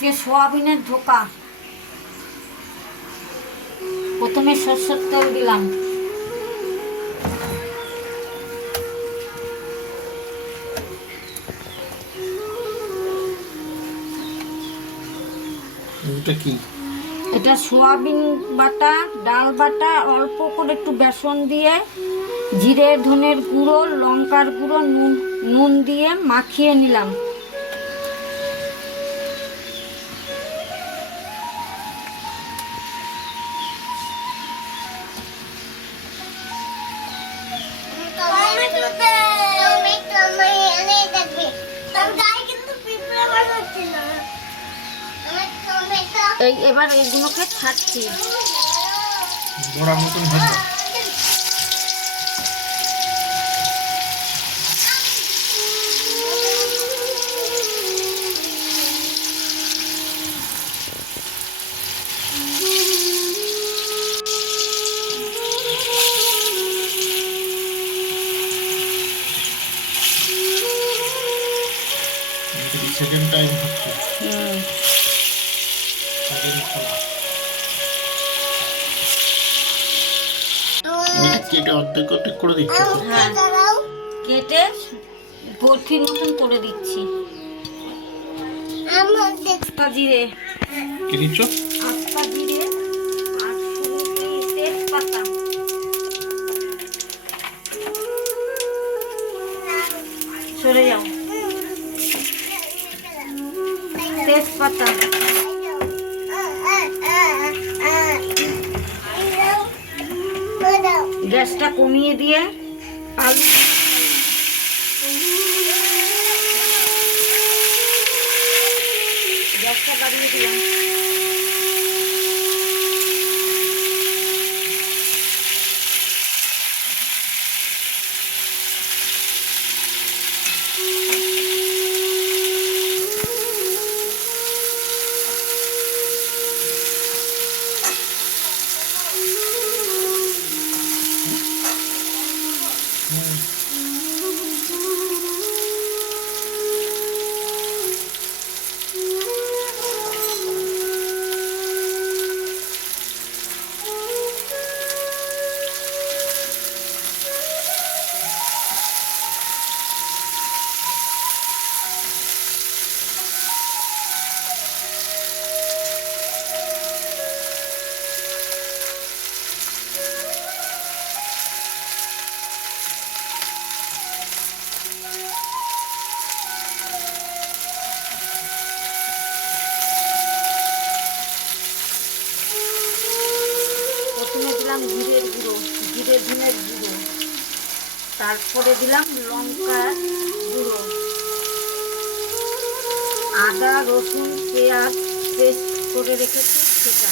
আজকে সোয়াবিনের ধোকা। প্রথমে সরষের তেল দিলাম, এটা কি? এটা সোয়াবিন বাটা, ডাল বাটা, অল্প করে একটু বেসন দিয়ে জিরে ধনের গুঁড়ো, লঙ্কার গুঁড়ো, নুন দিয়ে মাখিয়ে নিলাম। এবার এগুলোকে ছাড়ছি। বড়া মতন ভেজে সেকেন্ড টাইম হচ্ছে। কেটে অর্ধেক অর্ধেক করে দিচ্ছি। হ্যাঁ, কেটে বরফির মতন করে দিচ্ছি। আস্তা জিরে, কি দিচ্ছ? আস্তা জিরে আর তেজপাতা। সরে যাও। তেজপাতা, গ্যাসটা কমিয়ে দিয়ে আলু, গ্যাসটা বাড়িয়ে দিলাম। প্রথমে দিলাম জিরের গুঁড়ো, জিরে ধনের গুঁড়ো, তারপরে দিলাম লঙ্কার গুঁড়ো, আদা রসুন পেঁয়াজ পেস্ট করে রেখেছি সেটা,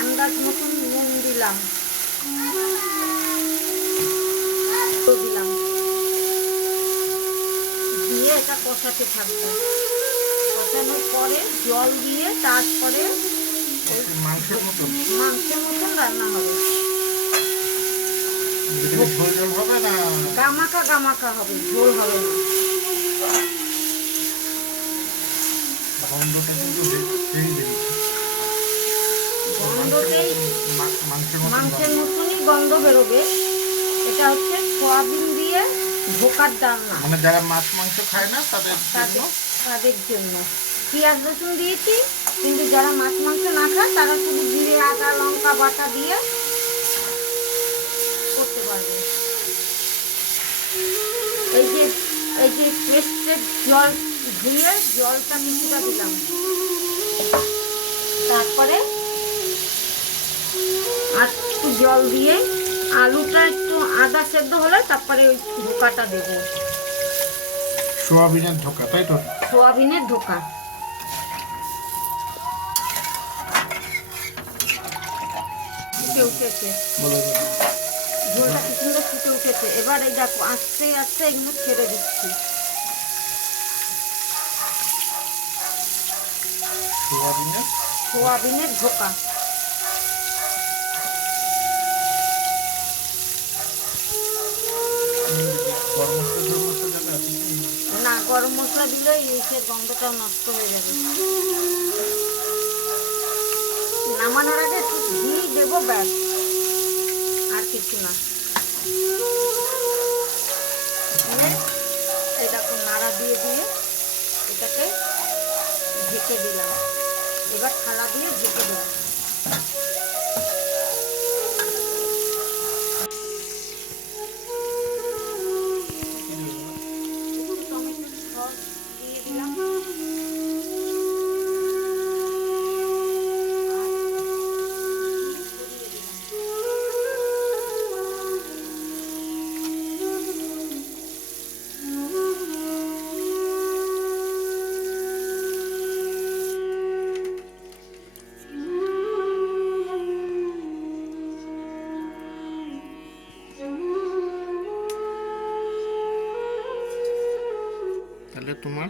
আন্দাজ মতন নুন দিলাম, দিলাম দিয়ে এটা কষাতে থাকবো। কষানোর পরে জল দিয়ে তারপরে মাংসের মতন রান্না হবে। ঝোল ঝোল হবে না, গামাকা গামাকা হবে, ঝোল হবে না। গন্ধটা কিন্তু সেই বেরিয়েছে। গন্ধটাই মাংসের মতন মতনই গন্ধ বেরোবে। এটা হচ্ছে সোয়াবিন দিয়ে ধোকার ডালনা, মানে যারা মাছ মাংস খায় না তাদের তাদের জন্য। পেঁয়াজ রসুন দিয়েছি, কিন্তু যারা মাছ মাংস না খায় তারা শুধু জিরে আদা লঙ্কা বাটা দিয়ে করতে পারবে। এই যে পেস্টের জল ধুয়ে জলটা মিশিয়ে দিলাম, তারপরে আর একটু জল দিয়ে আলুটা একটু আদা সেদ্ধ হলে তারপরে ওই ধোকাটা দেবো। সোয়াবিনের ধোকা, তাই তো? সোয়াবিনের ধোকা। ফুটে উঠেছে, ঝোলটা কি সুন্দর ফুটে উঠেছে। এবার এই দেখো আস্তে আস্তে এগুলো ছেড়ে দিচ্ছি। সোয়াবিনের সোয়াবিনের ধোকা। গরম মশলা যাবে আপনি? না, গরম মশলা দিলে ইলিশের গন্ধটা নষ্ট হয়ে যাবে। নামানোর আগে একটু ঘি দেবো, ব্যাস, আর কিছু না। দিয়ে এই দেখো নাড়া দিয়ে দিয়ে এটাকে ঢেকে দিলাম। এবার থালা দিয়ে ঢেকে দেবো। একটু টমেটোর সস দিয়ে দিলাম। তাহলে তোমার